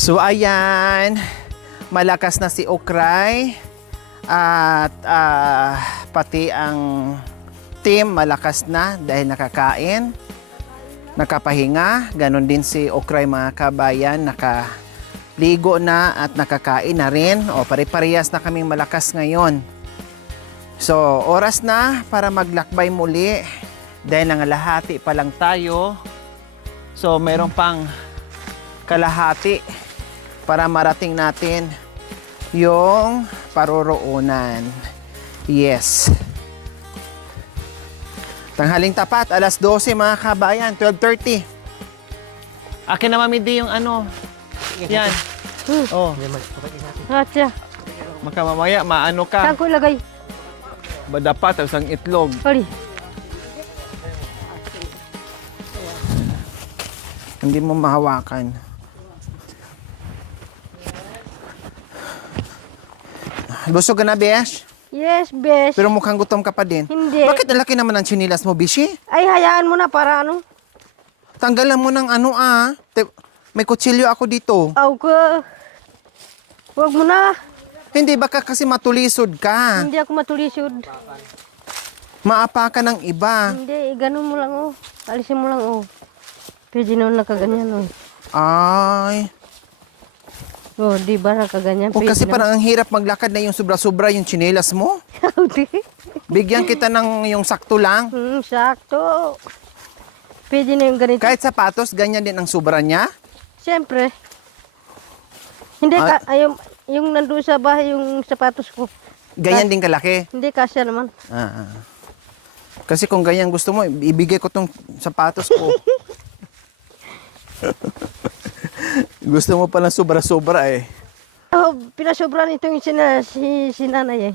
So ayan, malakas na si Ukray at pati ang team malakas na dahil nakakain, nakapahinga. Ganon din si Ukray mga kabayan, nakaligo na at nakakain na rin. O pare-parehas na kaming malakas ngayon. So oras na para maglakbay muli dahil nangalahati pa lang tayo. So meron pang kalahati para marating natin yung paroroonan. Yes. Tanghaling tapat, alas 12 mga kabayan, 12:30. Akin na mamidi yung ano. Yan. Oh. Atya. Makamamaya, maano ka. Saan ko ilagay? Dapat, tapos ang itlog. Sorry. Hindi mo mahawakan. Busog ka na, Besh? Yes, bes. Pero mukhang gutom ka pa din. Hindi. Bakit ang laki naman ang chinilas mo, Bishi? Ay, hayaan mo na para ano? Tanggalan mo ng ano May kutsilyo ako dito. Aw ka. Huwag mo na. Hindi, baka kasi matulisod ka. Hindi ako matulisod. Maapa ka ng iba. Hindi, ganun mo lang oh. Alisin mo lang oh. Pwede naman nakaganyan oh. Ay. Oh, di ba nakaganyan? O kasi parang ang hirap maglakad na yung sobra-sobra yung chinelas mo. Bigyan kita ng yung sakto lang. Sakto. Pwede na yung ganito. Kahit sapatos, ganyan din ang sobra niya. Siyempre. Hindi ka, yung nandun sa bahay yung sapatos ko. Ganyan din kalaki. Hindi kasya naman. Kasi kung ganyan gusto mo, ibigay ko tong sapatos ko. Gusto mo palang sobra-sobra eh. Oh, pinasobra nito yung si nanay eh.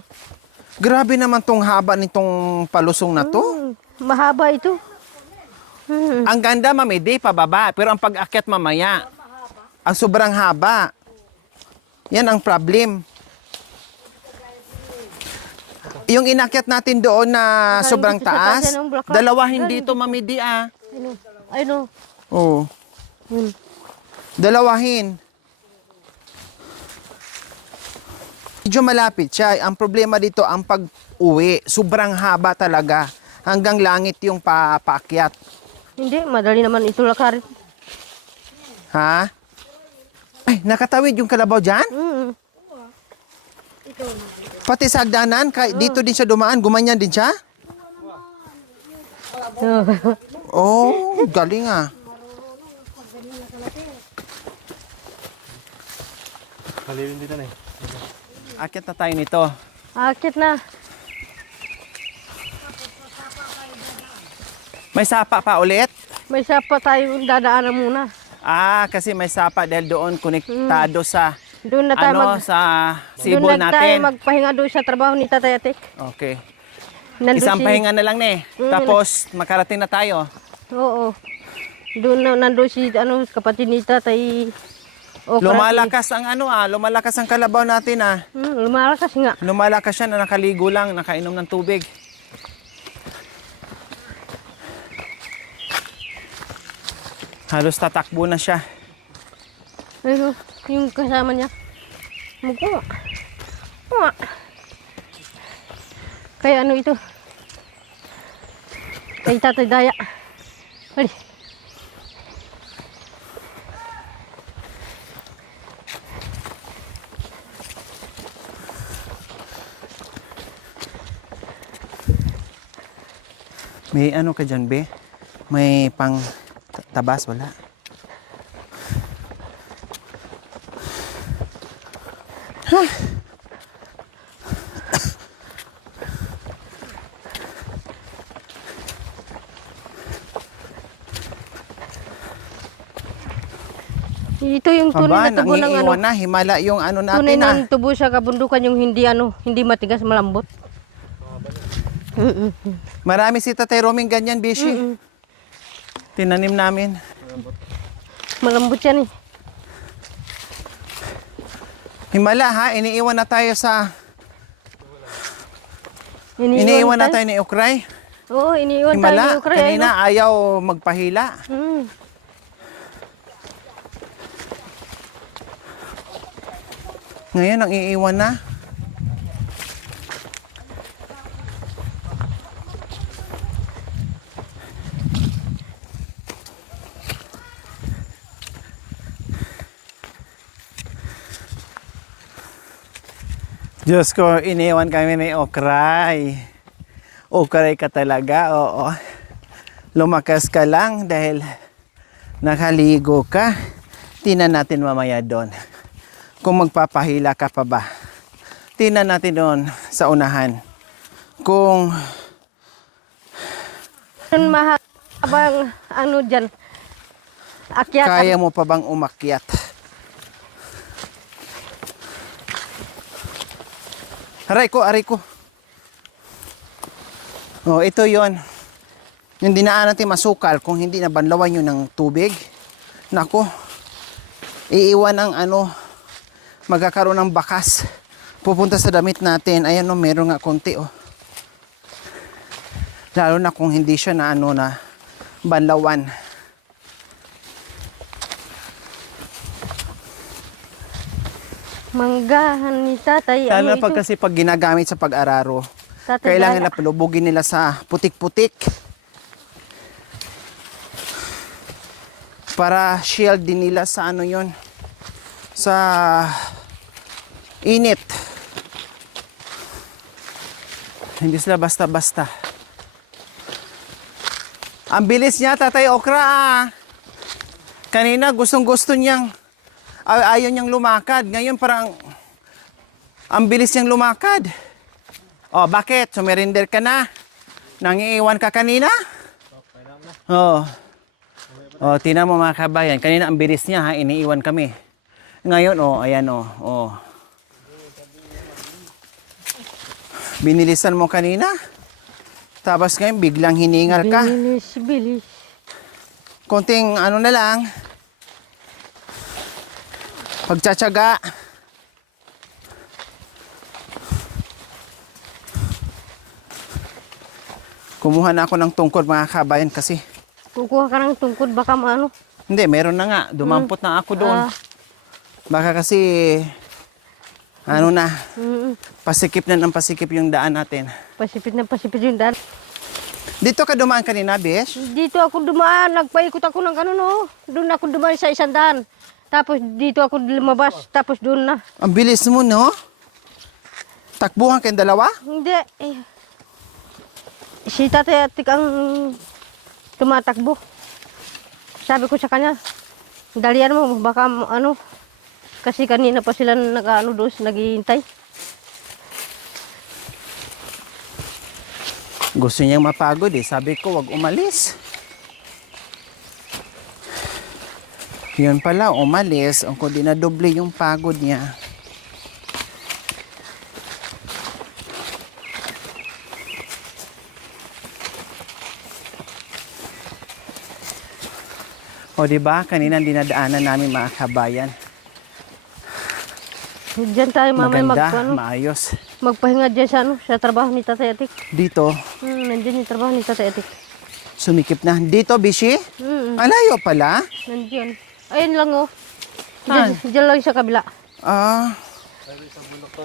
Grabe naman tong haba nitong palusong na to. Mahaba ito. Ang ganda, mamidi, pababa. Pero ang pag-akyat mamaya, ang sobrang haba. Yan ang problem. Yung inakyat natin doon na sobrang taas, dalawahin dito, mamidi I know. Oo. Dalawahin. Medyo malapit siya. Ang problema dito, ang pag-uwi. Sobrang haba talaga. Hanggang langit yung paakyat. Hindi, madali naman ito lakarin. Ha? Ay, nakatawid yung kalabaw dyan? Pati sa hagdanan, dito din siya dumaan, gumanyan din siya? Oh, galing Halilin dito na eh. Akyat na tayo nito. Akit na. May sapa pa ulit? May sapa tayo dadaanan muna. Kasi may sapa dahil doon konektado sa Doon na tayo sa sibol doon na tayo natin. magpahinga doon sa trabaho ni Tatay Atik. Okay. Nandun Isang pahinga na lang Tapos makarating na tayo. Oo. Doon na nandun si kapatid ni Tatay. Lumalakas ang lumalakas ang kalabaw natin Lumalakas nga. Lumalakas siya na nakaligo lang, nakainom ng tubig. Halos tatakbo na siya. Ayun, yung kasama niya. Mugo. Kaya ano ito? Kay Tatay Daya. Hali. May ano ka dyan, be? May pang tabas, wala? Ito yung tunay na tubo ng iiwan na, himala yung ano tunay natin ng tubo sa kabundukan yung hindi matigas malambot. Marami si Tatay Roming ganyan, Bishi. Tinanim namin. Malambot yan eh. Himala iniiwan na tayo sa... Iniiwan na tayo ni Ukray. Oo, iniiwan tayo ni Ukray. Kanina ayaw magpahila. Ngayon, ang iiwan na. Diyos ko, iniwan kami ni Okray. Okray ka talaga, oo. Lumakas ka lang dahil nakaligo ka. Tingnan natin mamaya doon. Kung magpapahila ka pa ba. Tingnan natin doon sa unahan. Kung Yung mahabang ano dyan, akyat. kaya mo pa bang umakyat. Aray ko, aray ko. Oh, ito yon. Yung dinaan natin masukal, kung hindi nabanlawan yun ng tubig. Nako, iiwan ang ano, magkakaroon ng bakas. Pupunta sa damit natin. Ayan o, meron nga konti o. Lalo na kung hindi siya na ano na banlawan. Manggahan ni tatay. Lalo na Ano pag ito? kasi pag ginagamit sa pag-araro, Tatay kailangan Gala. na palubugin nila sa putik-putik. Para shield din nila sa ano yon, sa init. Hindi sila basta-basta. Ang bilis niya, Tatay Okra. Kanina gustong-gusto niyang ayaw niyang lumakad. Ngayon parang ang bilis niyang lumakad. Oh, bakit? Sumerinder ka na? Nangiiwan ka kanina? Oh. Oh, tingnan mo mga kabayan. Kanina ang bilis niya, ha? Iniiwan kami. Ngayon, oh, ayan, oh. Oh. Binilisan mo kanina? Tapos ngayon, biglang hiningal ka. Bilis. Konting ano na lang. Pagtsatsaga. Kumuha na ako ng tungkod mga kabayan kasi. Kukuha ka ng tungkod, baka maano. Hindi, meron na nga. Dumampot na ako doon. Baka kasi, ano na, pasikip na ng pasikip yung daan natin. Pasipit na pasipit yung daan. Dito ka dumaan kanina, Besh? Dito ako dumaan, nagpaikot ako ng ano no. Doon ako dumaan sa isang daan. Tapos dito ako lumabas, tapos doon na. Ang bilis mo, no? Takbuhan kayong dalawa? Hindi. Si Tatay Atik ang tumatakbo. Sabi ko sa kanya, dalian mo, baka ano. Kasi kanina pa sila nag-ano doon, naghihintay. Gusto niyang mapagod eh. Sabi ko, wag umalis. Yun pala, umalis. Ang kundi na doble yung pagod niya. O diba, kanina dinadaanan namin mga kabayan. Diyan tayo mamaya Maganda, maayos. magpahinga dyan sa, ano, sa trabaho ni Tatay Atik. Dito, Nandiyan yung trabaho ni Tatay Atik. sumikip na. Dito, Bishi? Alayo pala. Nandiyan. Ayun lang oh. Saan? Diyan lang sa kabila. Ah,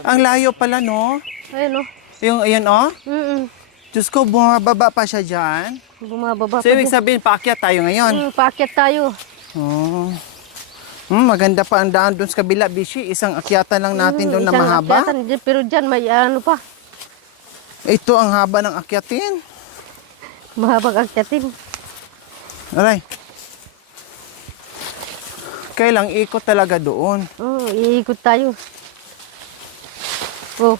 ang layo pala, no? Ayun oh. Yung, ayan, oh. Mm-mm. Diyos ko, bumababa pa siya dyan. Bumababa So, pa ibig dyan. sabihin, paakyat tayo ngayon. Paakyat tayo. Oh. Maganda pa ang daan doon sa kabila, Bishi. Isang akyatan lang natin doon na Isang mahaba. akyatan, pero dyan may ano pa. Ito ang haba ng akyatin. Mahabang akyatin. Aray. Kailang ikot talaga doon. Oh, iikot tayo. Oh.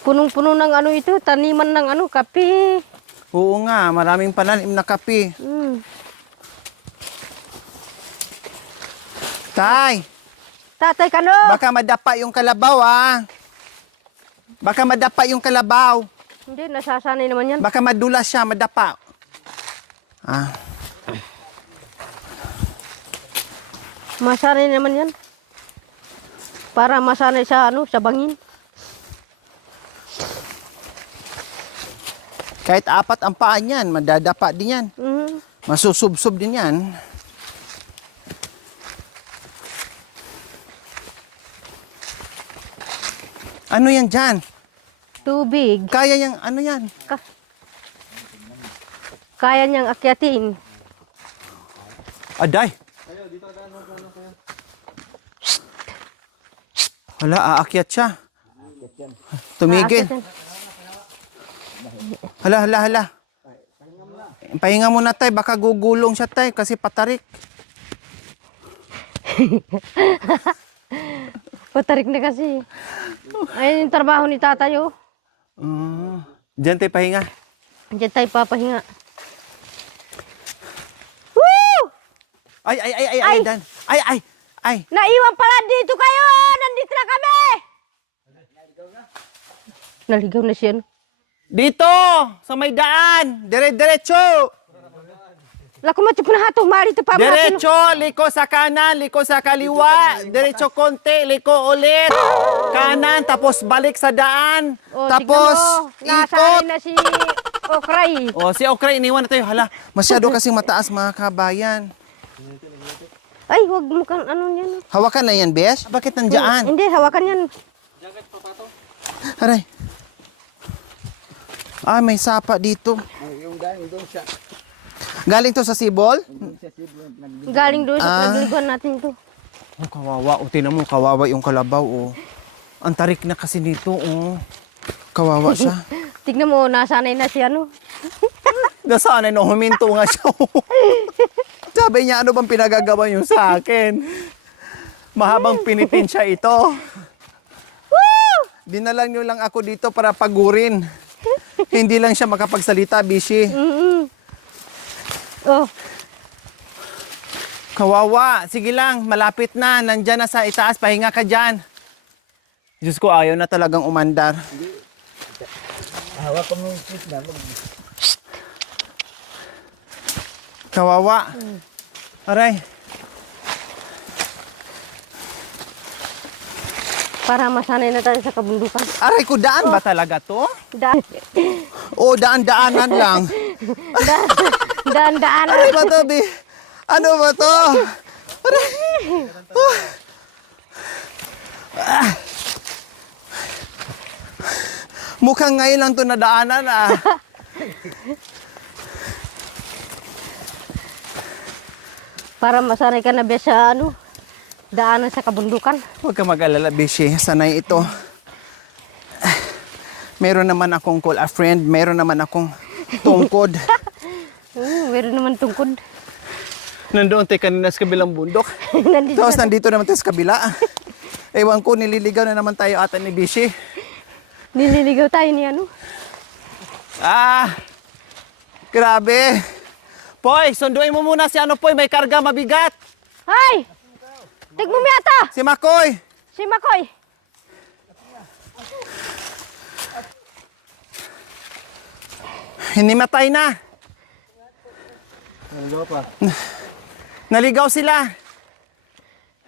Punong-puno ng ano ito, taniman ng ano, kape. Oo nga, maraming pananim na kape. Tay, Tatay Kano! baka madapa yung kalabaw, ah. Baka madapa yung kalabaw. Hindi, nasasanay naman yan. Baka madulas siya, madapa. Ah, Masanay naman yan. Para masanay sa ano, sa bangin. kahit apat ang paa niyan, madadapa din yan. Masusubsob din yan. Ano yan dyan? Tubig. Kaya yang ano yan? Kaya niyang akyatin. Aday. Wala, aakyat siya. Tumigil. Aakyat yan. Hala. Pahinga muna tay, baka gugulong siya tay kasi patarik. Patarik na kasi. Ayun yung trabaho ni tatay, oh. Diyan tay pahinga. Diyan tayo papahinga. Woo! Ay, Dan. Ay. Naiwan pala dito kayo! Nandito na kami! Naligaw na siya. No? Dito! Sa may daan! Diretso! Laku matip na hato, marito pa. Diretso! Liko sa kanan, liko sa kaliwa. Diretso konti, liko ulit. Kanan, tapos balik sa daan. Tapos ikot. Nasari na si Okray. Si Okray, iniwan na tayo. Hala, masyado kasing mataas mga kabayan. Ay, huwag mo kang ano yan. Hawakan na yan, Besh? Bakit nandyan? Hindi, hawakan yan. Aray. May sapa dito. Galing to sa Sibol? Galing doon sa nagliguan natin ito. Kawawa. Tinan mo, kawawa yung kalabaw. Ang tarik na kasi nito. Kawawa siya. Tignan mo, nasanay na si ano. Nasanay na huminto nga siya. Sabi niya, ano bang pinagagawa niyo sa akin? Mahabang pinitin siya ito. Dinalang niyo lang ako dito para pagurin. Hindi lang siya makapagsalita, Bishi. Oh, Kawawa. Sige lang, malapit na. Nandyan na sa itaas. Pahinga ka dyan. Diyos ko, ayaw na talagang umandar. Hawak ko mong sit na. Kawawa. Aray. para masanay na tayo sa kabundukan. Aray ko, daan ba talaga to? Daan. Daan-daanan lang. Daan-daan. Ano ba to, Bi? Ano ba to? Aray. Mukhang ngayon lang to nadaanan Para masanay ka na ba sa daanan sa kabundukan. Huwag ka mag-alala, Bishi. Sanay ito. Meron naman akong call a friend. Meron naman akong tungkod. Meron naman tungkod. Nandoon tayo kanina sa kabilang bundok. Tapos nandito naman tayo sa kabila. Ewan ko, nililigaw na naman tayo ata ni Bishi. Nililigaw tayo ni Grabe. Poy, sunduin mo muna si Poy. May karga mabigat. Hay! Tigmo mi ata! Si Makoy. Si Makoy. Hinimatay na. Naligaw pa. Naligaw sila.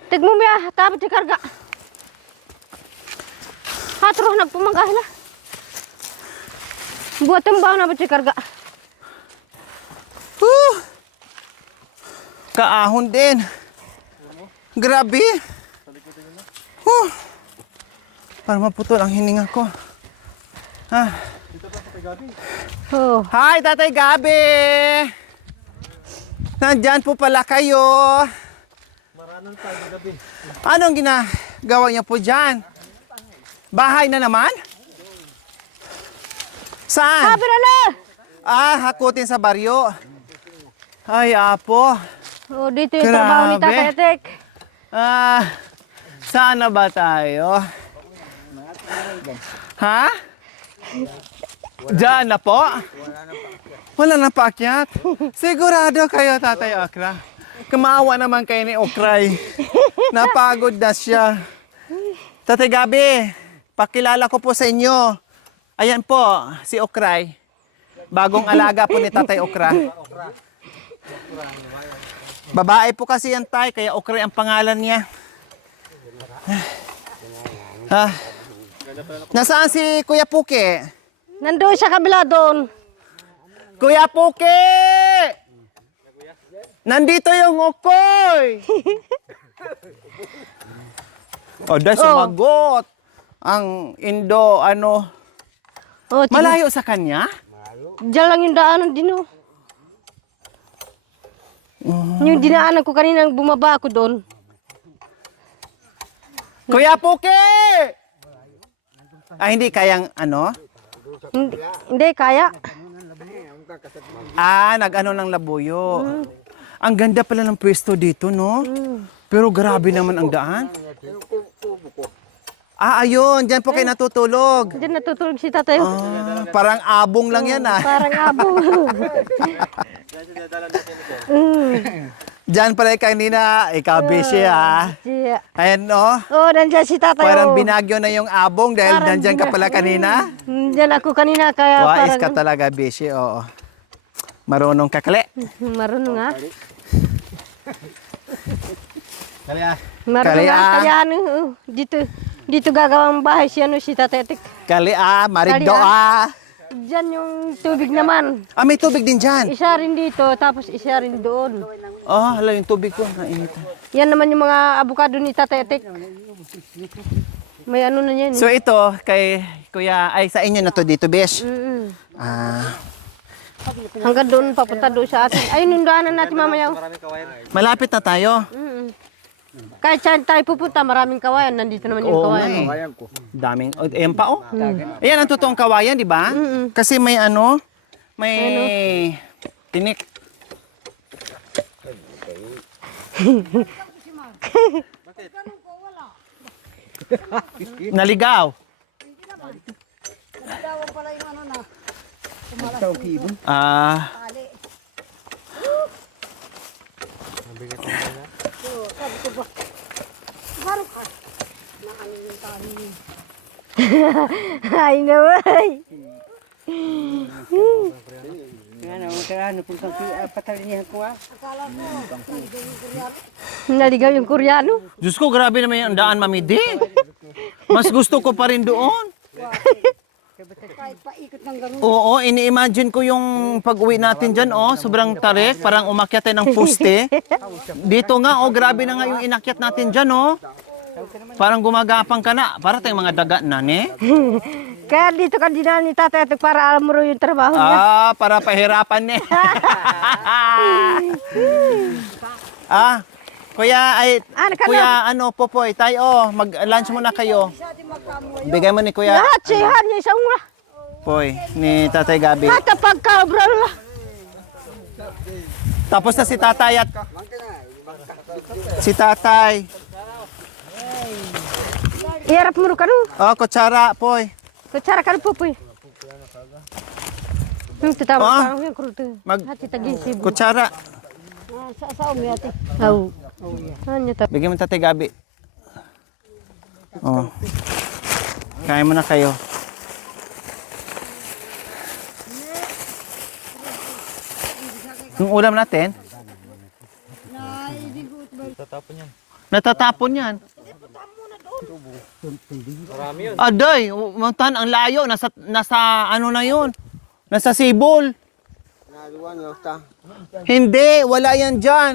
Tigmo mi tapos di karga. Hatro nagpumangga na. Buat tembang na ba si karga? Kaahon din. Grabe. Para maputol ang hininga ko. Oh. Hi, Tatay Gabi! Nandyan po pala kayo. Maranan tayo gabi. Anong ginagawa niya po dyan? Bahay na naman? Saan? Sabi na na! Hakutin sa baryo. Ay, apo. Oh, dito yung trabaho ni Tatay Atek. Saan na ba tayo? Ha? Diyan na po? Wala na paakyat? Sigurado kayo, Tatay Okra. Kumaawa naman kayo ni Okray. Napagod na siya. Tatay Gabi, pakilala ko po sa inyo. Ayan po, si Okray. Bagong alaga po ni Tatay Okra. Babae po kasi yan, Tay, kaya Okray ang pangalan niya. Nasaan si Kuya Puke? Nandoon sa kabila doon. Kuya Puke! Nandito yung Okoy! Dahil sumagot. Ang Indo, ano, Oh, malayo sa kanya? Diyan lang yung daanan din, oh. Yung dinaanan ko kanina, bumaba ako doon. Kuya Puki! Ah, hindi kayang ano? Hindi, kaya. Ah, nag-ano ng labuyo. Ang ganda pala ng pwesto dito, no? Pero grabe naman ang daan. Ah, ayun. Diyan po kayo natutulog. Diyan natutulog si tatay. Oh. Ah, parang abong lang yan, ah. Parang abo. Diyan pala kanina. Ikaw busy, ah. Siya. Ayan, no? Oh, nandiyan si tatay. Parang oh. binagyo na yung abong dahil Parang nandyan ka pala kanina. Diyan ako kanina, kaya Wais parang... ka talaga, busy, oo. Marunong kakali. Marunong nga. Kali ah. Marunong Kali, nga. ah. Kaya ano, dito gagawang bahay si Tatetik. Kali, ah. Marigdo, Kali, ah. Diyan yung tubig naman. Ah, may tubig din dyan. Isa rin dito, tapos isa rin doon. Oh, hala yung tubig ko. Nainit. Yan naman yung mga abukado ni Tatetik. May ano na yan. So ito, kay Kuya, ay sa inyo na to dito, Besh. Ah, Hanggang doon, papunta doon sa atin. Ayun yung daanan natin mamaya. malapit na tayo. Kahit saan tayo pupunta, maraming kawayan. Nandito naman yung Oo, kawayan. nga eh. Daming, oh, ayan pa, oh. Ayan ang totoong kawayan, di ba? Kasi may ano, may tinik. Naligaw. Ah. Ay, naway. Naligaw yung Koreano. Diyos ko, grabe naman yung daan, Mami D. Mas gusto ko pa rin doon. Oo, ini-imagine ko yung pag-uwi natin dyan, oh, sobrang tarik, parang umakyat tayo ng poste. Dito nga, oh, grabe na nga yung inakyat natin dyan, oh. Parang gumagapang ka na, para tayong mga daga na, ne? Kaya dito ka din ni Tatay Atik para alam mo rin yung trabaho niya. Ah, para pahirapan, ne? Ah, kuya, ay, kuya, ano, Popoy, tayo, mag-lunch muna kayo. Bigay mo ni kuya, Lahat sihan niya isang mura. Poy, ni Tatay Gabi. At pagkabra la. Tapos na si Tatay at si Tatay. Iharap mo ka no. Oh, kutsara, Poy. Kutsara ka po po. Titawa Ah, ka yung kruto. mag- Hati tagin si. Kutsara. Sa umi ate. Aw. Ano ta? Bigyan mo Tatay Gabi. Oh. Kain mo na kayo. Yung ulam natin? Natatapon yan. Marami yun. Aday, mantan ang layo, nasa ano na yun? Nasa Sibol. Hindi, wala yan dyan.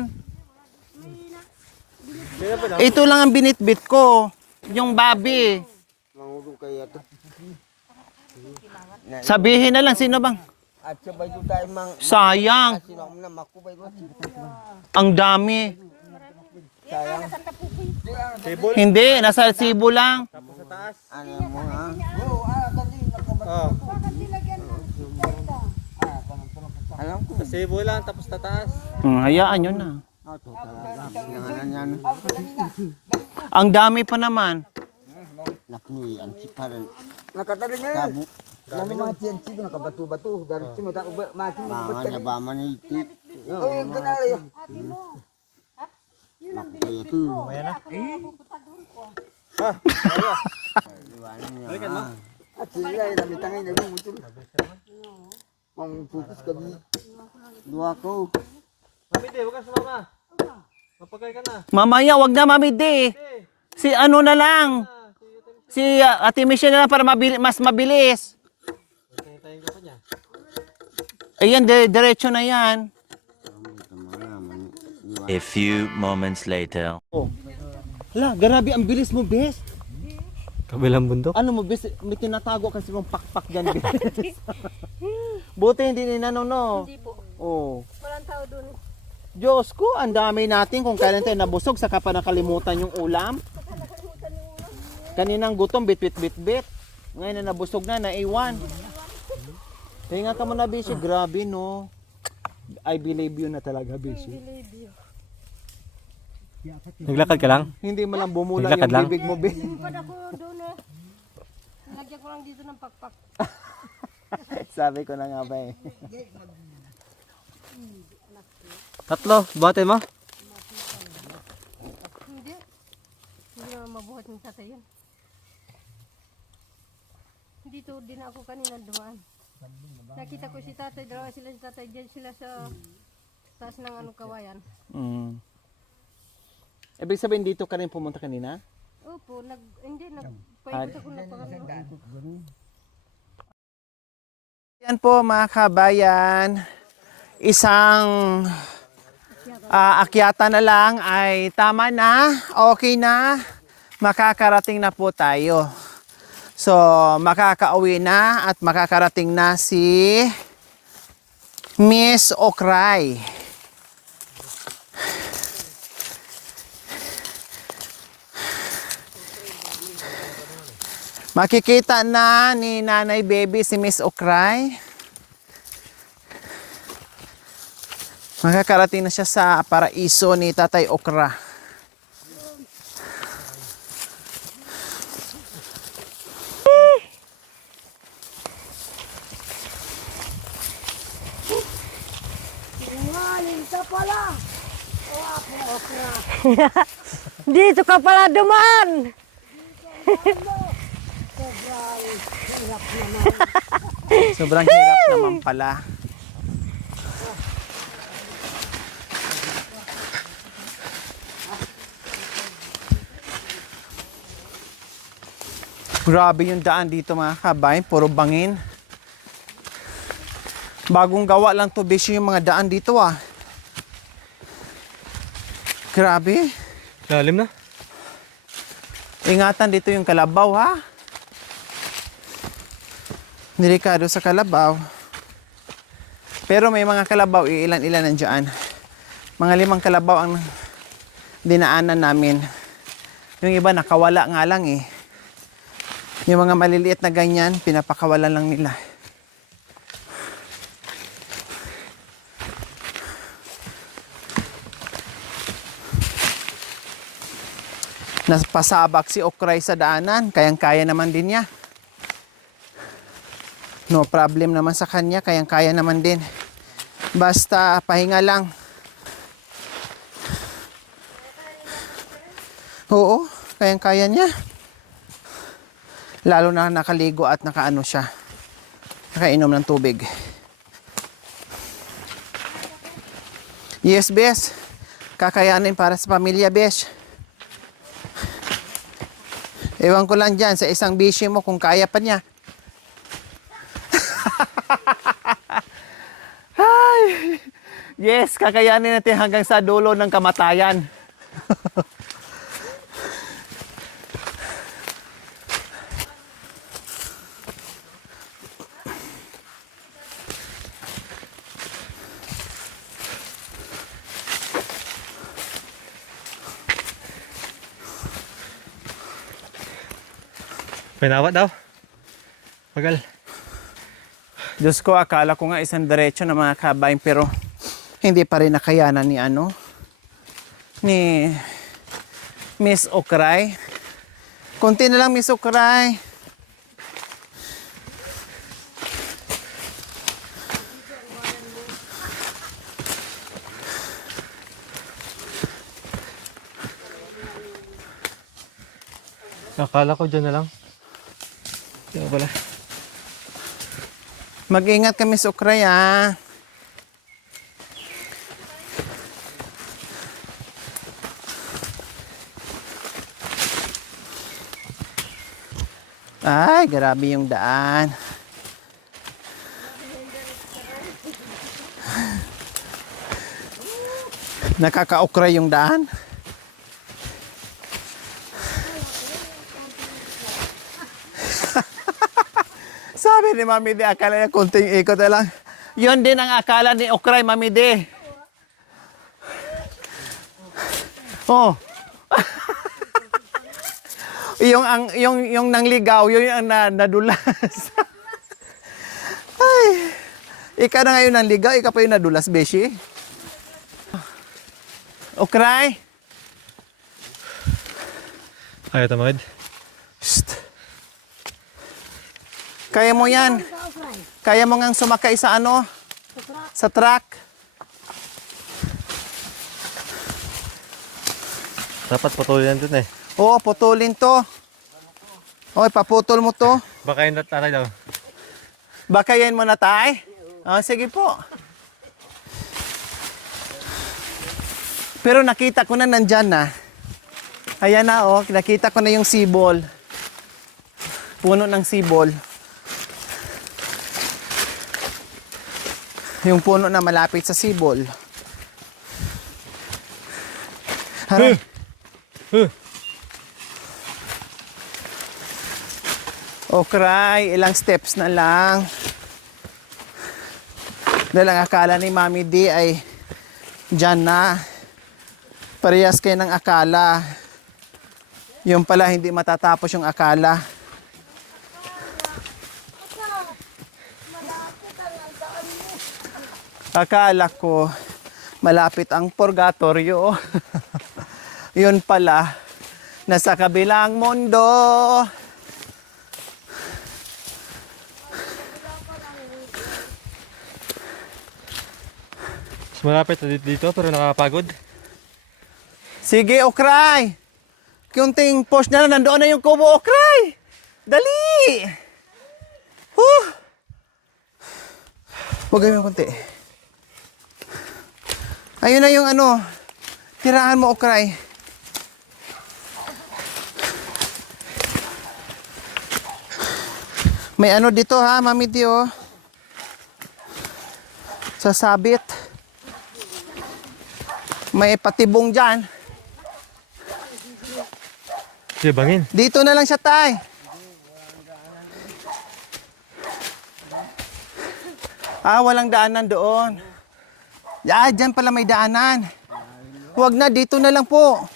Ito lang ang binitbit ko, yung babi. Sabihin na lang, sino bang? Sayang. Ang dami. Hindi, nasa Cebu lang. Oh. Sa Cebu lang, tapos tataas. Hayaan nyo na. Ang dami pa naman. Nakatali niya. Kami mati ang sino nakabatu-batu dari sino tak mati betul. Baman itu. Oh yang kenal ya. Itu. Balikan mo. At sila ay namitangay na yung mutul. Mang putus kami. Dua ko. Mami, di, huwag ka sumama. Mapagay ka na. Mamaya, wag na Mami D. Si ano na lang. Si Ate Michelle na lang para mas mabilis. Hintayin ko pa niya. Ayan, diretso na yan. A few moments later. Hala, grabe ang bilis mo, Bes. Kabilang bundok. Ano mo, bis, may tinatago kasi mong pakpak dyan, bis. Buti hindi ninanong, no? Hindi po. Oo. Walang tao doon. Diyos ko, ang dami natin kung kailan tayo nabusog, saka pa nakalimutan yung ulam. Kaninang gutom, bit. Ngayon na nabusog na, naiwan. Kaya nga ka mo na, Bishi, grabe, no? I believe you na talaga, Bishi. Naglakad ka lang? Hindi mo lang bumula Naglakad yung lang? bibig mo, Bi. Lipad ako doon eh. Lagyan ko lang dito ng pakpak. Sabi ko na nga ba eh. Tatlo, buhatin mo? Hindi. Hindi naman mabuhat ng tatay yan. Dito din ako kanina dumaan. Nakita ko si tatay, dalawa sila si tatay, dyan sila sa taas ng ano kawayan. Mm. Ibig sabihin dito ka rin pumunta kanina? Opo, nagpaikot ako na pangalan. Yan po mga kabayan, isang akyata na lang ay tama na, okay na, makakarating na po tayo. So makakauwi na at makakarating na si Miss Okray. Makikita na ni Nanay Baby si Miss Okray. Makakarating na siya sa paraiso ni Tatay Okra. Dito ka pala dumaan! Sobrang hirap naman pala. Grabe yung daan dito mga kabayan, puro bangin. Bagong gawa lang to, Bishi, yung mga daan dito ah. Grabe. Lalim na. Ingatan dito yung kalabaw ha. Delikado sa kalabaw. Pero may mga kalabaw, ilan-ilan nandiyan. Mga 5 kalabaw ang dinaanan namin. Yung iba nakawala nga lang eh. Yung mga maliliit na ganyan, pinapakawalan lang nila. Napasabak si Okray sa daanan, kayang-kaya naman din niya. No problem naman sa kanya, kayang-kaya naman din. Basta pahinga lang. Oo, kayang-kaya niya. Lalo na nakaligo at nakaano siya. Nakainom ng tubig. Yes, Bes. Kakayanin para sa pamilya, Bes. Ewan ko lang dyan sa isang bishi mo kung kaya pa niya. Ay, yes, kakayanin natin hanggang sa dulo ng kamatayan. Pinawat daw. Pagal. Diyos ko, akala ko nga isang diretso na mga kabayan, pero hindi pa rin nakayanan ni ni Miss Okray. Kunti na lang, Miss Okray. Akala ko dyan na lang. Diyan pala. Mag-ingat ka, Miss Okray, ha. Ay, grabe yung daan. Nakaka-okray yung daan. Sabi ni Mami D, akala niya kunting ikot na lang. Yun din ang akala ni Okray, Mami D. Oh. yung nangligaw, yun ang nadulas. Ay. Ikaw na ngayon nangligaw, ikaw pa yung nadulas, Beshi. Okray. Ayaw tamad. Shh. Kaya mo yan. Kaya mo ngang sumakay sa ano? Sa truck. Dapat patuloy yan dun eh. Oo, putulin to. Okay, paputol mo to. Baka yung natanay daw. Bakayin mo na tay. Oh, sige po. Pero nakita ko na nandyan na. Ayan na oh, nakita ko na yung sibol. Puno ng sibol. Yung puno na malapit sa sibol. Haray. Okray, ilang steps na lang. Dahil ang akala ni Mami D ay dyan na. Parehas kayo ng akala. Yung pala hindi matatapos yung akala. Akala ko malapit ang purgatorio. Yun pala, nasa kabilang mundo. Mas malapit na dito pero nakakapagod. Sige, Okray. Kunting push na lang, nandoon na yung kubo, Okray. Dali! Huwag yung kunti. Ayun na yung ano, tirahan mo, Okray. May ano dito ha, Mami Dio. Sasabit. May patibong dyan. Sige, bangin. Dito na lang siya, tay. Ah, walang daanan doon. Ah, dyan pala may daanan. Huwag na, dito na lang po.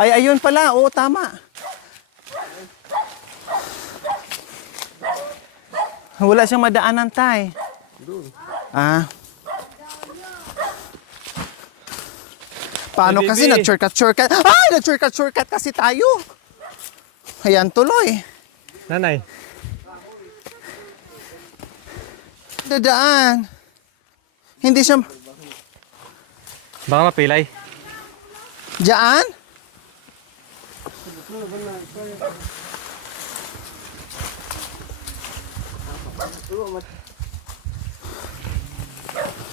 Ay, ayun pala. Oo, tama. Wala siyang madaanan, tay. Ah. Paano Hey, kasi baby. nag-shortcut? Ay, nag-shortcut kasi tayo. Ayan tuloy. Nanay. Dadaan. Hindi siya... Baka mapilay. Diyan?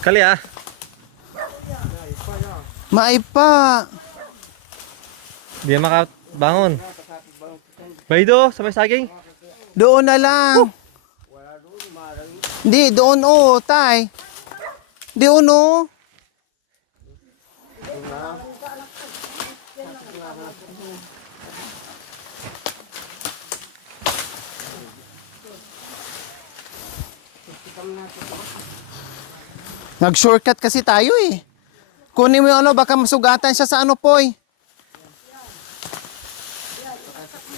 Kali ah. Maipa. Di makabangon. Baydo, sa may saging. Doon na lang. Di, doon tay. Doon Nag-shortcut kasi tayo eh. Kunin mo yung ano, baka masugatan siya sa ano, Poy.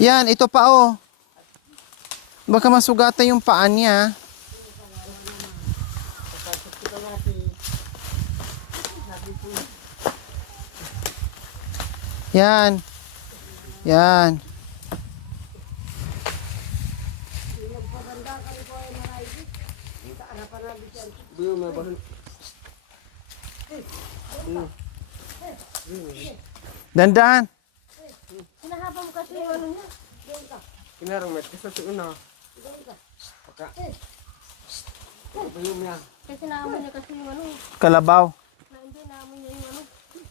Yan, ito pa oh. Baka masugatan yung paan niya. Yan. Yan. Dandan. Hinahaba mo kasi yung ano niya. Kinarong met kasi sa una. Paka. Bayom niya. Kasi naamoy niya kasi yung ano. Kalabaw. Na hindi naamoy niya yung ano.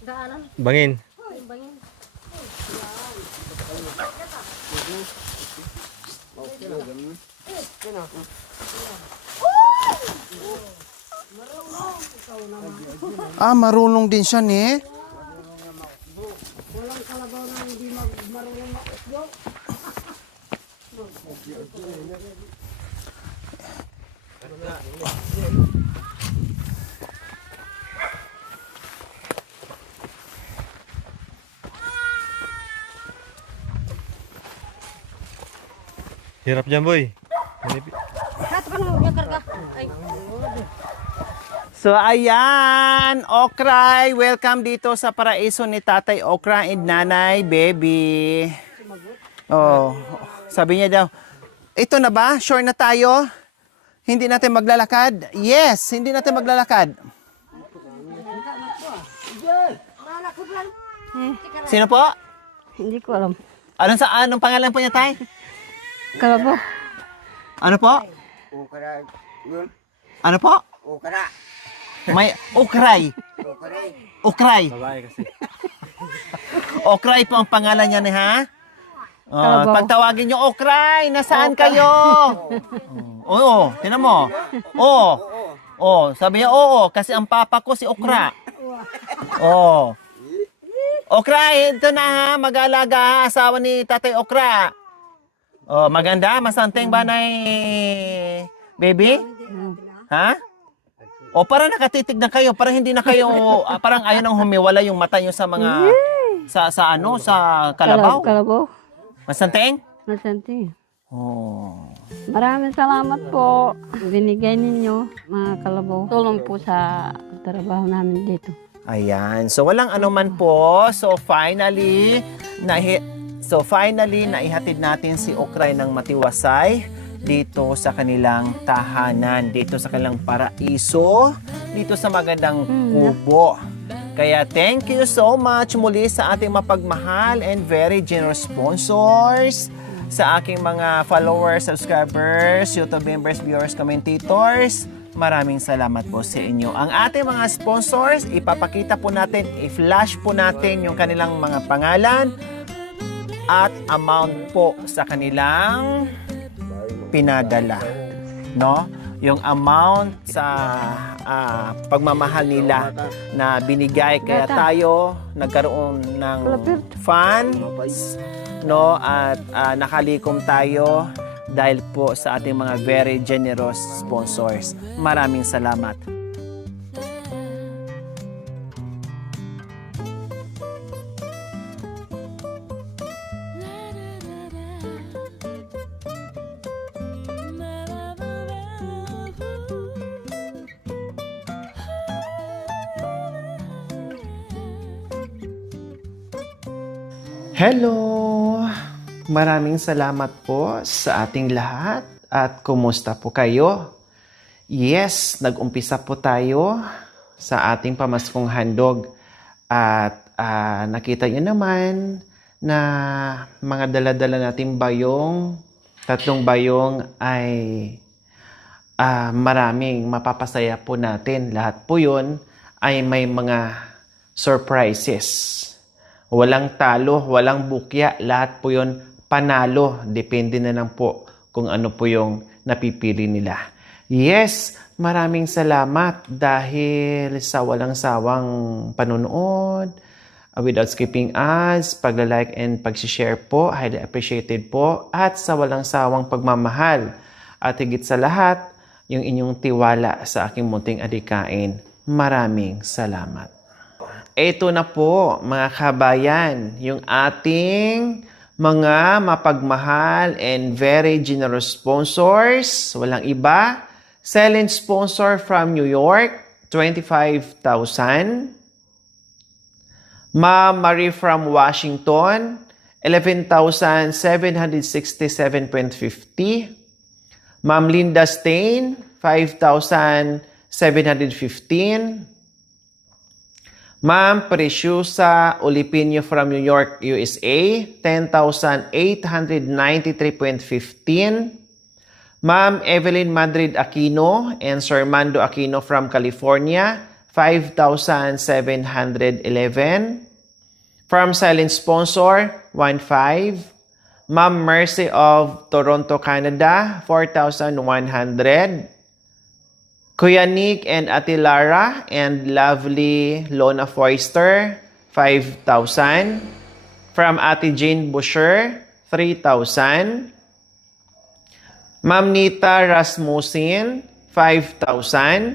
Daanan. Bangin. Yung bangin. Ah, marunong din siya ni. Hirap dyan, boy. Satu kan mau karga. Ay. So ayan, Okray, welcome dito sa paraiso ni Tatay Okra and Nanay Baby. Oh, sabi niya daw, ito na ba? Sure na tayo? Hindi natin maglalakad? Yes, hindi natin maglalakad. Sino po? Hindi ko alam. Anong pangalan po niya, Tay? Kalabaw. Ano po? Ukra. Yun. Ano po? Ukra. May Okray. Ukra. Okray. Babae kasi. Okray po ang pangalan niya ni ha? Oh, Kalabaw. pagtawagin niyo, Okray, nasaan kayo? Oo, tinan mo. Oo. Oo, sabi niya, oo, kasi ang papa ko si Okra. Oo. Okray, ito na ha, mag-aalaga, asawa ni Tatay Okra. Oh, maganda, masanteng ba na baby? Ha? O parang nakatitig na kayo, parang hindi na kayo, parang ayaw nang humiwala yung mata nyo sa mga, sa kalabaw. Kalabaw. Masanteng? Nasanti. Oh. Maraming salamat po. Binigay ninyo, mga kalabaw. Tulong po sa trabaho namin dito. Ayan. So walang anuman po. So finally, naihatid natin si Okray ng matiwasay dito sa kanilang tahanan, dito sa kanilang paraiso, dito sa magandang kubo. Kaya thank you so much muli sa ating mapagmahal and very generous sponsors, sa aking mga followers, subscribers, YouTube members, viewers, commentators. Maraming salamat po sa inyo. Ang ating mga sponsors, ipapakita po natin, i-flash po natin yung kanilang mga pangalan at amount po sa kanilang pinadala. No? Yung amount sa pagmamahal nila na binigay, kaya tayo nagkaroon ng funds, no, at nakalikom tayo dahil po sa ating mga very generous sponsors. Maraming salamat. Hello! Maraming salamat po sa ating lahat at kumusta po kayo? Yes, nag-umpisa po tayo sa ating pamaskong handog at nakita nyo naman na mga dala-dala nating bayong, 3 bayong ay maraming mapapasaya po natin. Lahat po yun ay may mga surprises. Walang talo, walang bukya, lahat po yun panalo. Depende na lang po kung ano po yung napipili nila. Yes, maraming salamat dahil sa walang sawang panunood, without skipping ads, pagla-like and pag-share po, highly appreciated po, at sa walang sawang pagmamahal. At higit sa lahat, yung inyong tiwala sa aking munting adikain. Maraming salamat. Ito na po, mga kabayan, yung ating mga mapagmahal and very generous sponsors. Walang iba. Silent sponsor from New York, 25,000. Ma'am Marie from Washington, 11,767.50. Ma'am Linda Stain, 5,715. Ma'am Preciosa Olipino from New York, USA, 10,893.15. Ma'am Evelyn Madrid Aquino and Sir Mando Aquino from California, 5,711. From silent sponsor, 1,500. Ma'am Mercy of Toronto, Canada, 4,100. Kuya Nick and Ate Lara and lovely Lona Foister, 5,000. From Ate Jane Busher, 3,000. Ma'am Nita Rasmussen, 5,000.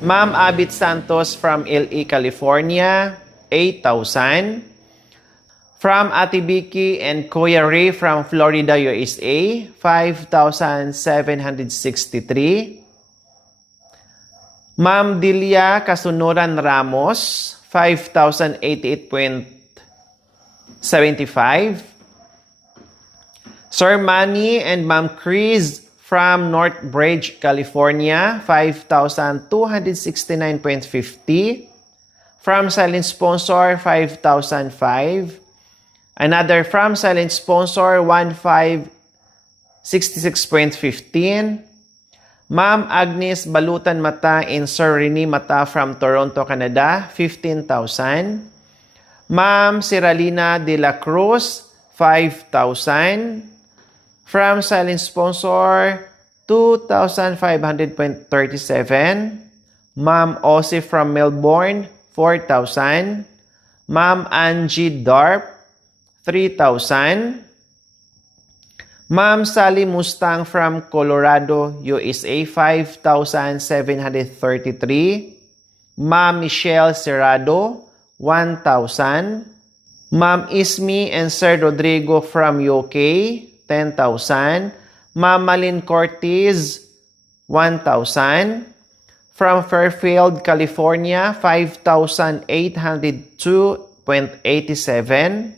Ma'am Abit Santos from LA, California, 8,000. From Ate Vicky and Kuya Ray from Florida, USA, 5,763. Ma'am Delia Kasunuran Ramos, 5,088.75. Sir Manny and Ma'am Chris from Northbridge, California, 5,269.50. From silent sponsor, 5,005. Another from silent sponsor, 1,566.15. Ma'am Agnes Balutan Mata and Sir Rene Mata from Toronto, Canada, 15,000. Ma'am Siralina De La Cruz, 5,000. From silent sponsor, 2,500.37. Ma'am Ossie from Melbourne, 4,000. Ma'am Angie Darp, 3,000. Ma'am Sally Mustang from Colorado, USA, 5,733. Ma'am Michelle Serrado, 1,000. Ma'am Ismi and Sir Rodrigo from UK, 10,000. Ma'am Malin Cortez, 1,000. From Fairfield, California, 5,802.87.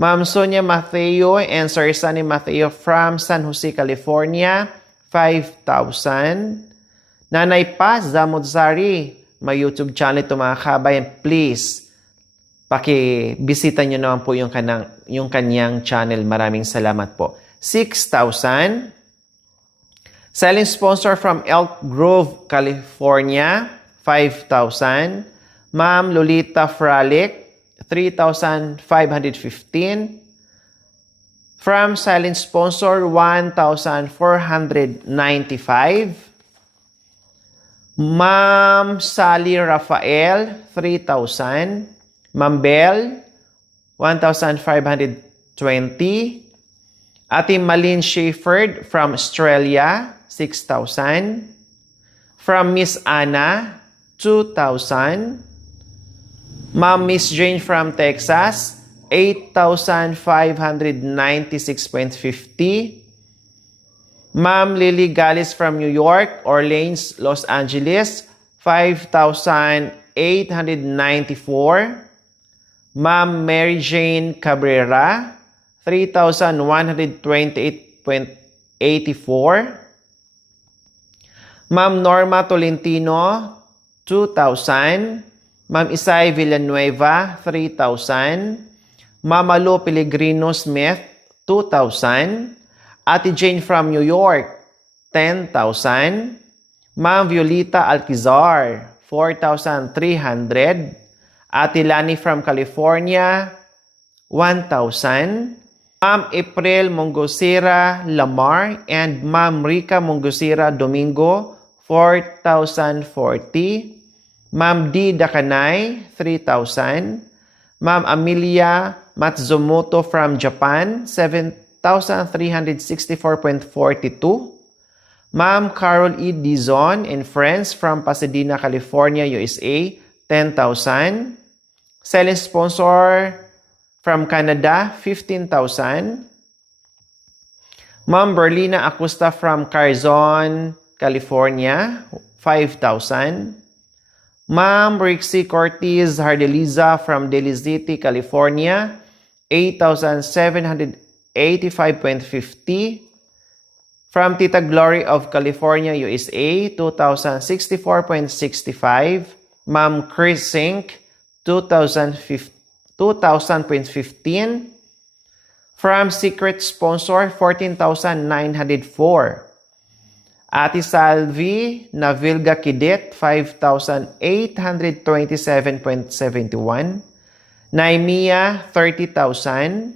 Ma'am Sonia Mateo and Sir Sunny Mateo from San Jose, California, 5,000. Nanay Paz Zamudzari, may YouTube channel ito mga kabayan. Please, pakibisita nyo naman po yung kanyang channel. Maraming salamat po. 6,000. Selling sponsor from Elk Grove, California, 5,000. Ma'am Lolita Fralic, 3,515. From silent sponsor, 1,495. Ma'am Sally Rafael, 3,000. Ma'am Bell, 1,520. Ate Malin Shefford from Australia, 6,000. From Miss Anna, 2,000. Ma'am Miss Jane from Texas, 8,596.50. Ma'am Lily Gallis from New York, Orleans, Los Angeles, 5,894. Ma'am Mary Jane Cabrera, 3,128.84. Ma'am Norma Tolentino, 2,000. Ma'am Isay Villanueva, 3,000. Ma'am Malu Pellegrino Smith, 2,000. Ate Jane from New York, 10,000. Ma'am Violeta Alquizar, 4,300. Ate Lani from California, 1,000. Ma'am April Mongosira Lamar and Ma'am Rica Mongosira Domingo, 4,040. Ma'am D. Dakanay, 3,000. Ma'am Amelia Matsumoto from Japan, 7,364.42. Ma'am Carol E. Dizon and friends from Pasadena, California, USA, 10,000. Selling sponsor from Canada, 15,000. Ma'am Berlina Acosta from Carzon, California, 5,000. Ma'am Rixie Cortez Hardeliza from Daly City, California, 8,785.50. From Tita Glory of California, USA, 2,064.65. Ma'am Chris Sink, 2,000.15. From Secret Sponsor, 14,904. Ate Salvi Navilga Kidet, 5,827.71. Naimia, 30,000.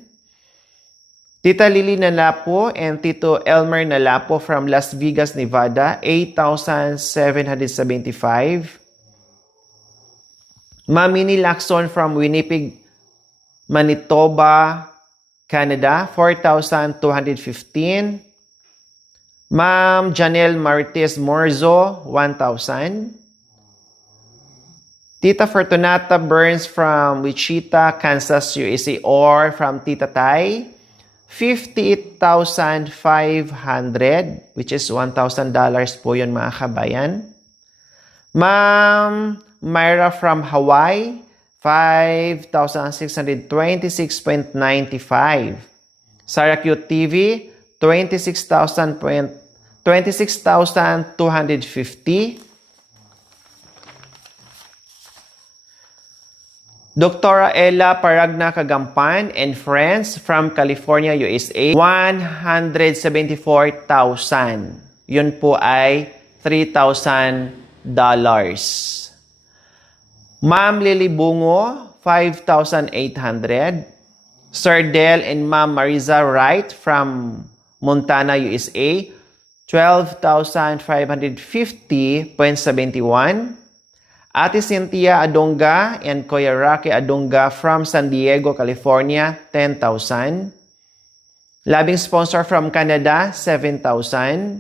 Tita Lily Nalapo and Tito Elmer Nalapo from Las Vegas, Nevada, 8,775. Mamini Lacson from Winnipeg, Manitoba, Canada, 4,215. Ma'am Janelle Martes Morzo, 1,000. Tita Fortunata Burns from Wichita, Kansas, USA, or from Tita Tai, 58,500, which is $1,000 po yun mga kabayan. Ma'am Myra from Hawaii, 5,626.95. Sarah Q TV, 26,250. Dr. Ella Paragna Kagampan and friends from California, USA, 174,000. Yun po ay $3,000. Ma'am Lily Bungo, 5,800. Sir Del and Ma'am Mariza Wright from Montana, USA, 12,550.71. Ate Cynthia Adonga and Kuya Rocky Adonga from San Diego, California, 10,000. Labing sponsor from Canada, 7,000.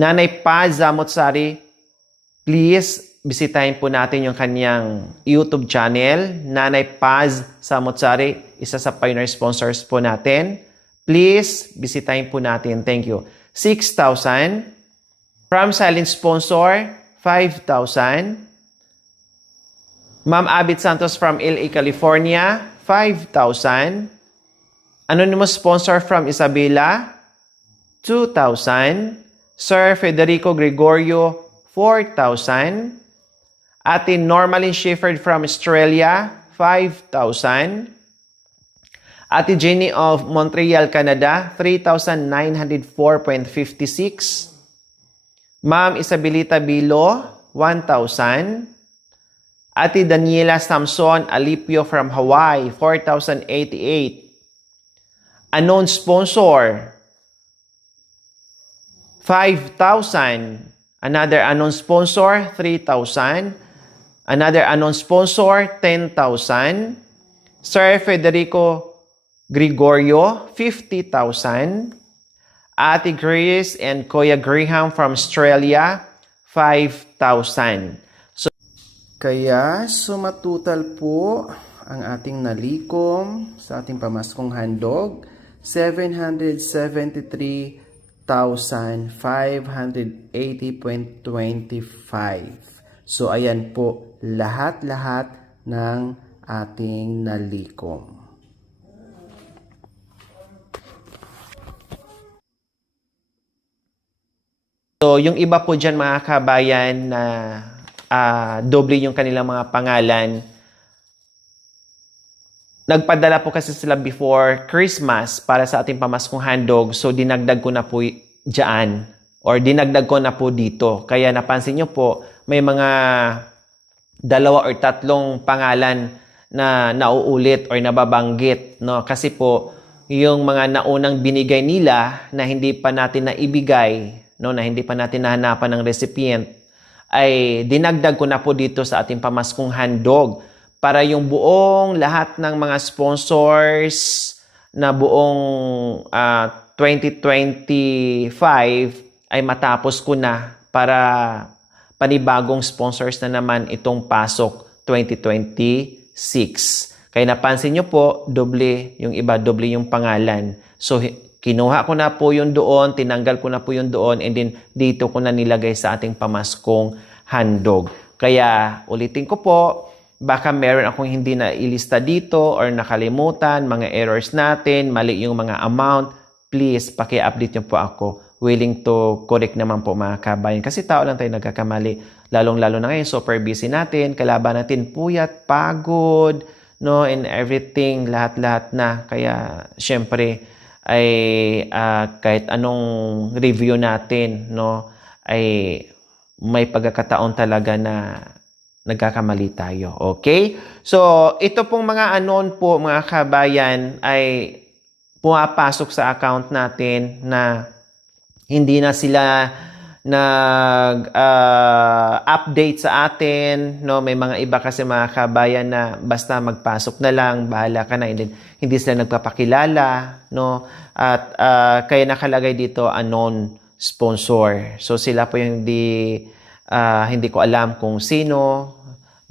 Nanay Paz Zamotsari, please bisitahin po natin yung kanyang YouTube channel. Nanay Paz Zamotsari, isa sa pioneer sponsors po natin. Please bisitahin po natin. Thank you. 6,000. From silent sponsor, 5,000. Ma'am Abit Santos from LA, California, 5,000. Anonymous sponsor from Isabela, 2,000. Sir Federico Gregorio, 4,000. Ate Normalin Shepherd from Australia, 5,000. Ate Jenny of Montreal, Canada, 3,904.56. Ma'am Isabelita Bilo, 1,000. Ate Daniela Samson Alipio from Hawaii, 4,088. Unknown sponsor, 5,000. Another unknown sponsor, 3,000. Another unknown sponsor, 10,000. Sir Federico Gregorio, 50,000. Ate Grace and Kuya Graham from Australia, 5,000. So, kaya sumatotal po ang ating nalikom sa ating pamaskong handog, 777,580.25. So, ayan po lahat-lahat ng ating nalikom. So, yung iba po dyan mga kabayan na doble yung kanilang mga pangalan, nagpadala po kasi sila before Christmas para sa ating pamaskong handog. So, dinagdag ko na po dyan or dinagdag ko na po dito. Kaya napansin nyo po, may mga 2 or 3 pangalan na nauulit or nababanggit. No? Kasi po, yung mga naunang binigay nila na hindi pa natin naibigay, no, na hindi pa natin nahanapan ng recipient, ay dinagdag ko na po dito sa ating pamaskong handog para yung buong lahat ng mga sponsors na buong 2025 ay matapos ko na para panibagong sponsors na naman itong pasok 2026. Kaya napansin nyo po, doble yung iba, doble yung pangalan. So, kinuha ko na po yung doon, tinanggal ko na po yung doon, and then dito ko na nilagay sa ating pamaskong handog. Kaya ulitin ko po, baka meron akong hindi na ilista dito or nakalimutan, mga errors natin, mali yung mga amount, please, paki-update nyo po ako. Willing to correct naman po mga kabayan. Kasi tao lang tayo nagkakamali. Lalong-lalo na ngayon, super busy natin, kalaban natin puyat, pagod, no, and everything, lahat-lahat na. Kaya, syempre, ay kahit anong review natin, no, ay may pagkakataon talaga na nagkakamali tayo. Okay? So, ito pong mga anon po, mga kabayan, ay pumapasok sa account natin na hindi na sila update sa atin, no? May mga iba kasi mga kabayan na basta magpasok na lang, bahala ka na, hindi sila nagpapakilala, no? At kaya nakalagay dito unknown sponsor. So sila po yung hindi ko alam kung sino,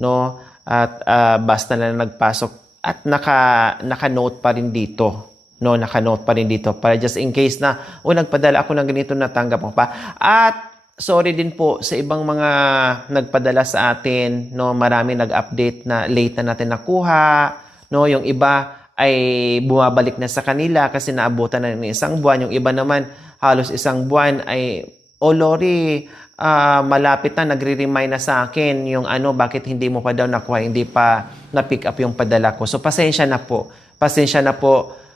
no? At basta na nagpasok at naka-note pa rin dito. No, naka-note pa rin dito para just in case na nagpadala ako ng ganito, natanggap mo pa. At sorry din po sa ibang mga nagpadala sa atin, no, marami nag-update na late na natin nakuha, no, yung iba ay bumabalik na sa kanila kasi naabutan na ng isang buwan, yung iba naman halos isang buwan ay Lori, malapit na, nagre-remind na sa akin yung bakit hindi mo pa daw nakuha, hindi pa na-pick up yung padala ko. So pasensya na po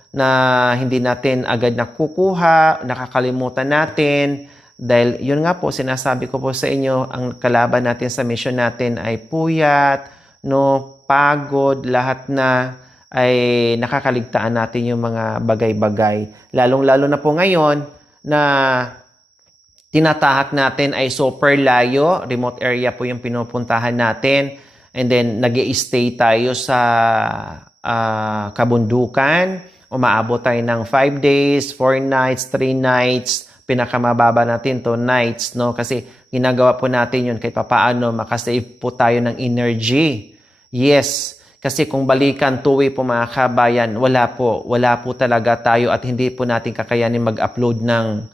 na hindi natin agad nakukuha, nakakalimutan natin. Dahil yun nga po, sinasabi ko po sa inyo, ang kalaban natin sa mission natin ay puyat, no, pagod, lahat na ay nakakaligtaan natin yung mga bagay-bagay. Lalong-lalo na po ngayon na tinatahak natin ay super layo, remote area po yung pinupuntahan natin. And then, nag-i-stay tayo sa kabundukan. Umaabot tayo ng 5 days, 4 nights, 3 nights. Pinakamababa natin to nights, no? Kasi ginagawa po natin yun kahit papaano makasave po tayo ng energy. Yes, kasi kung balikan two-way po mga kabayan, wala po talaga tayo at hindi po natin kakayanin mag-upload ng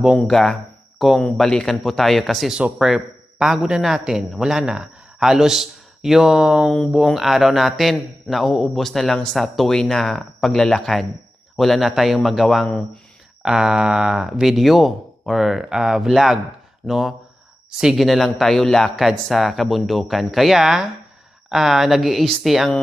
bongga kung balikan po tayo kasi super pagod na natin. Wala na. Halos yung buong araw natin, nauubos na lang sa two-way na paglalakad. Wala na tayong magawang video or vlog, no? Sige na lang tayo lakad sa kabundukan. Kaya, nag-i-stay ang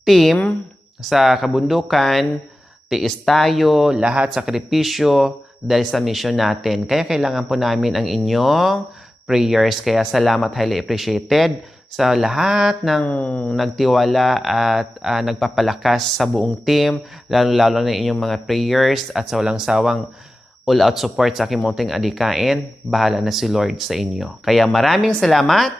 team sa kabundukan, tiis tayo, lahat sakripisyo dahil sa mission natin. Kaya kailangan po namin ang inyong prayers. Kaya salamat, highly appreciated sa lahat ng nagtiwala at nagpapalakas sa buong team, lalo-lalo na inyong mga prayers at sa walang sawang all-out support sa aking munting adikain. Bahala na si Lord sa inyo. Kaya maraming salamat.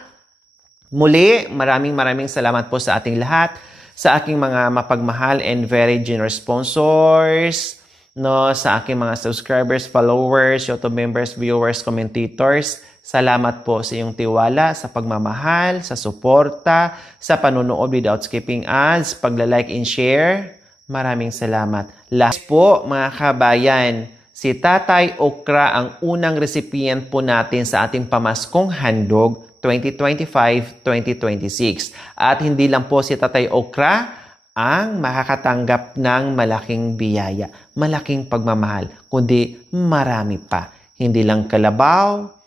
Muli, maraming salamat po sa ating lahat, sa aking mga mapagmahal and very generous sponsors, no, sa aking mga subscribers, followers, YouTube members, viewers, commentators. Salamat po sa iyong tiwala, sa pagmamahal, sa suporta, sa panunood without skipping ads, pagla-like and share. Maraming salamat. Last po mga kabayan, si Tatay Okra ang unang recipient po natin sa ating pamaskong handog 2025-2026. At hindi lang po si Tatay Okra ang makakatanggap ng malaking biyaya, malaking pagmamahal, kundi marami pa. Hindi lang kalabaw,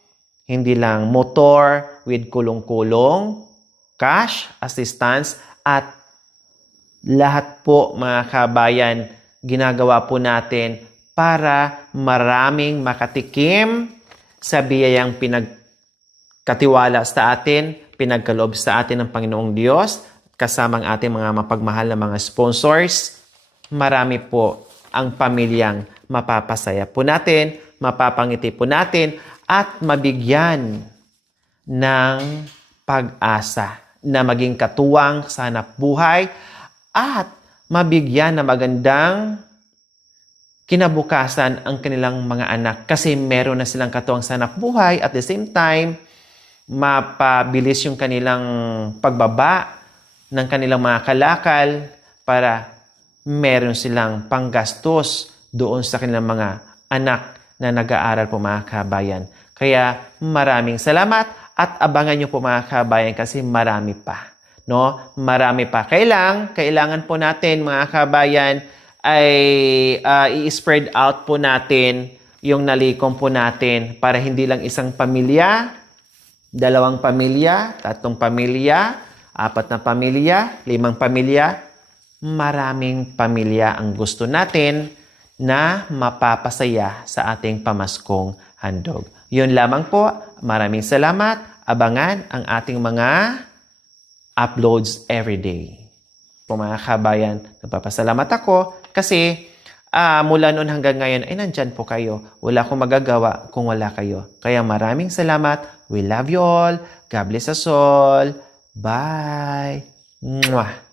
hindi lang motor with kulong-kulong, cash, assistance, at lahat po mga kabayan, ginagawa po natin para maraming makatikim sa biyayang pinagkatiwala sa atin, pinagkaloob sa atin ng Panginoong Diyos, kasamang ating mga mapagmahal na mga sponsors. Marami po ang pamilyang mapapasaya po natin, mapapangiti po natin, at mabigyan ng pag-asa na maging katuwang sa hanapbuhay at mabigyan na magandang kinabukasan ang kanilang mga anak kasi meron na silang katuwang sa hanapbuhay at the same time mapabilis yung kanilang pagbaba ng kanilang mga kalakal para meron silang panggastos doon sa kanilang mga anak na nag-aaral po mga kabayan. Kaya maraming salamat at abangan nyo po mga kabayan kasi marami pa. No? Marami pa. Kailangan po natin mga kabayan ay i-spread out po natin yung nalikom po natin para hindi lang isang pamilya, 2 pamilya, 3 pamilya, 4 na pamilya, 5 pamilya, maraming pamilya ang gusto natin na mapapasaya sa ating pamaskong handog. Yun lamang po. Maraming salamat. Abangan ang ating mga uploads everyday. Po mga kabayan, nagpapasalamat ako kasi mula noon hanggang ngayon ay nandyan po kayo. Wala akong magagawa kung wala kayo. Kaya maraming salamat. We love you all. God bless us all. Bye. Mwah.